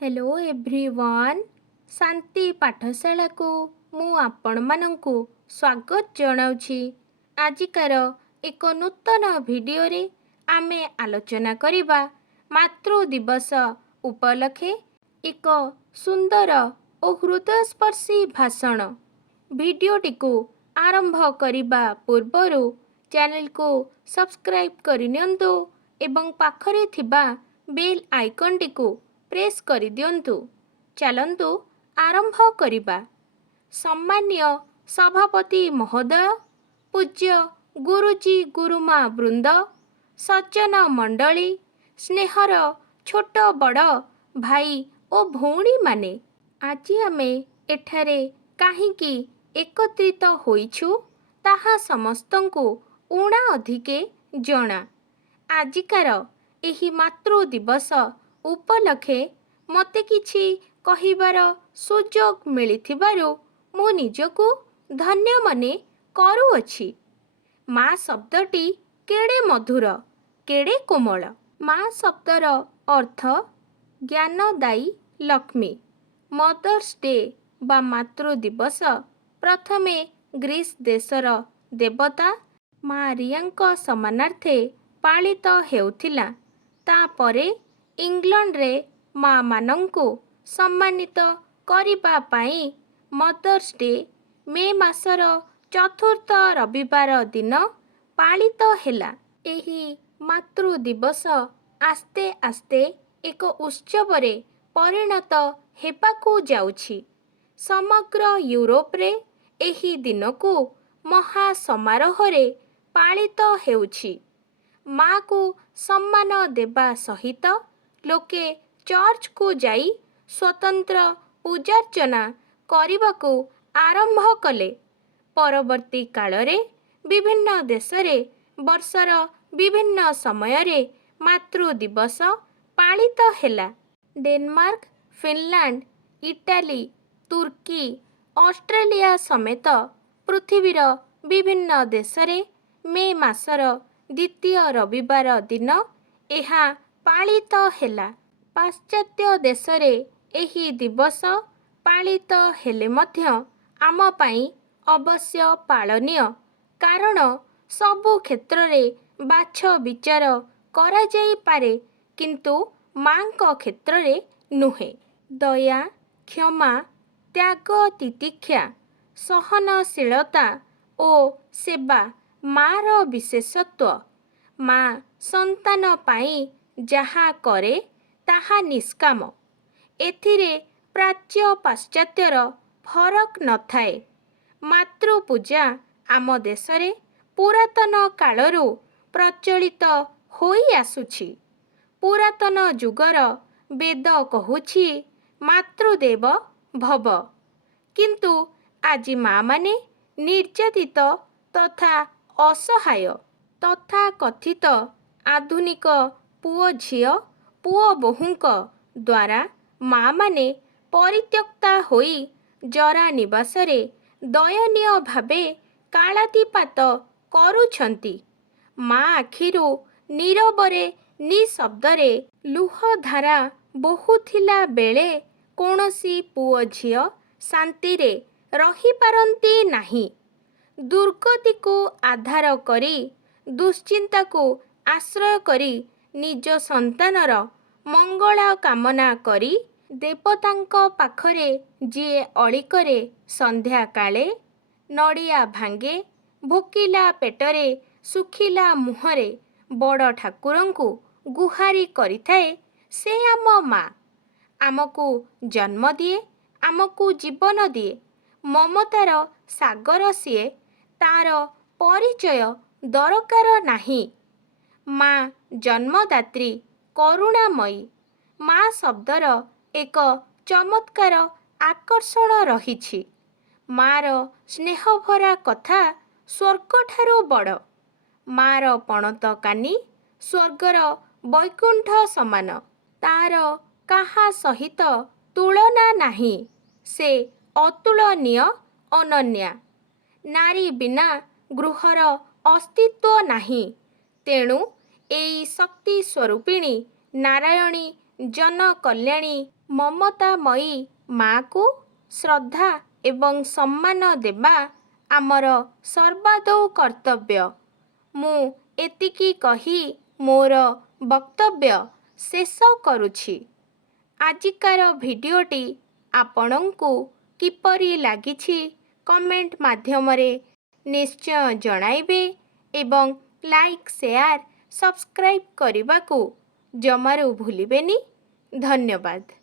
Hello everyone शांति पाठशाला को मु आपण मानंकु स्वागत जनाउछि। आजिकार एक नूतन वीडियो रे आमे आलोचना करिबा मातृ दिवस उपलक्षे एक सुंदर और हृदयस्पर्शी भाषण। वीडियोटी को आरंभ करिबा पूर्वरु चैनल को सब्सक्राइब करिनियंतु एवं पाखरे थिबा बेल आइकन टी को प्रेस करि दियंतु। चलंतु आरंभ करिबा। सम्मान्य सभापति महोदय, पूज्य गुरुजी गुरुमा वृंद, सज्जन मंडली, स्नेहर छोट बड़ भाई ओ भौणी माने, आज आमे एठारे काहींकी एकत्रित होइछु ताहा समस्तंकु उणा अधिके जणा। आजिकार एही मातृ दिवस उपलक्षे मते किछि कहिबार सुजोग मिलिथिबारु मु निजको धन्य मने करूअछि। मा शब्दटी केड़े मधुर, केड़े कोमल। मा शब्दर अर्थ ज्ञानदायी लक्ष्मी। मदर्स डे बा मातृ दिवस प्रथमे ग्रीस देशर देवता मारियाଙ୍କ समानार्थे पालित हेउथिला। तापरे इंग्लैंड रे माँ मानंकु सम्मानित करिबा पाई मदर्स डे मे मासर चतुर्थ रविवार दिन पालित हेला। एही मातृ दिवस आस्ते आस्ते एक उत्सव रे परिणत हेबाकू जाउछि। समग्र यूरोप रे एही दिनकू महा समारोह रे पालित हेउछि। माँ को सम्मान देबा सहित लोके चर्च को जाई स्वतंत्र पूजार्चना करिबाकू आरंभ कले। परवर्ती कालरे विभिन्न देशरे वर्षर विभिन्न समयरे मातृ दिवस पालित हेला। डेनमार्क, फिनलैंड, इटाली, तुर्की, ऑस्ट्रेलिया समेत पृथ्वीर विभिन्न देशरे मे मासर द्वितीय रविवार दिन एहा पालित हेला। पाश्चात्य देशरे एही दिवस पालित हेले मध्य आम पाई अवश्य पालनीय, कारण सबु क्षेत्ररे बाछ विचार करा जाई पारे, किंतु मांको क्षेत्ररे नुहे। दया, क्षमा, त्याग, तितिक्षा, सहनशीलता ओ सेवा मार विशेषत्व। माँ संतान पाई जहा करे ताहा निष्काम। एथिरे प्राच्य पाश्चात्यर फरक न थाए। मातृ पूजा आम देशरे पुरातन कालरू प्रचलित होई आसुछि। पुरातन जुगर वेद कहुछि मातृदेव भव, किंतु आजि माँ माने निर्यातित तथा असहाय तथा कथित आधुनिक पुओ झियो पुओ बोहूंक द्वारा माँ माने परित्यक्ता होई जरा निवासरे दयनीय भावे कालातिपात करुछंती। माँ आखिरु नीरवरे निशब्दरे लुहधारा बहुथिला बेले कोनोसी पुओ झियो शांतिरे रही पारंती नाही। दुर्गति को आधार करी दुश्चिंता को आश्रय करी निज संतानर मंगला कामना करी देवतांक पाखरे जिए अळी करे संध्या काले नड़िया भांगे भोकिला पेटरे सुखिला मुहरे बड़ ठाकुरंकु गुहारी करिथाए से आम माँ। आमको जन्म दिए, आमको जीवन दिए, ममतार सागर सिए, तार परिचय दरकार नाही। माँ जन्मदात्री करुणामयी। माँ शब्दर एक चमत्कार आकर्षण रहिछि। मार स्नेहभरा कथा स्वर्गठारु बड़। मार पणत कानी स्वर्गर वैकुंठ समान। तार काहा सहित तुलना नाही। से अतुलनीय अनन्या। नारी बिना गृहर अस्तित्व नाही। तेणु एई शक्ति स्वरूपिणी नारायणी जन कल्याणी ମମତାମୟୀ ମା'କୁ ଶ୍ରଦ୍ଧା ଏବଂ ସମ୍ମାନ ଦେବା ଆମର ସର୍ବାଦୌ କର୍ତ୍ତବ୍ୟ। ମୁଁ ଏତିକି କହି ମୋର ବକ୍ତବ୍ୟ ଶେଷ କରୁଛି। ଆଜିକାର ଭିଡ଼ିଓଟି ଆପଣଙ୍କୁ କିପରି ଲାଗିଛି କମେଣ୍ଟ ମାଧ୍ୟମରେ ନିଶ୍ଚୟ ଜଣାଇବେ ଏବଂ ଲାଇକ୍ ସେୟାର ସବସ୍କ୍ରାଇବ୍ କରିବାକୁ ଜମାରୁ ଭୁଲିବେନି। ଧନ୍ୟବାଦ।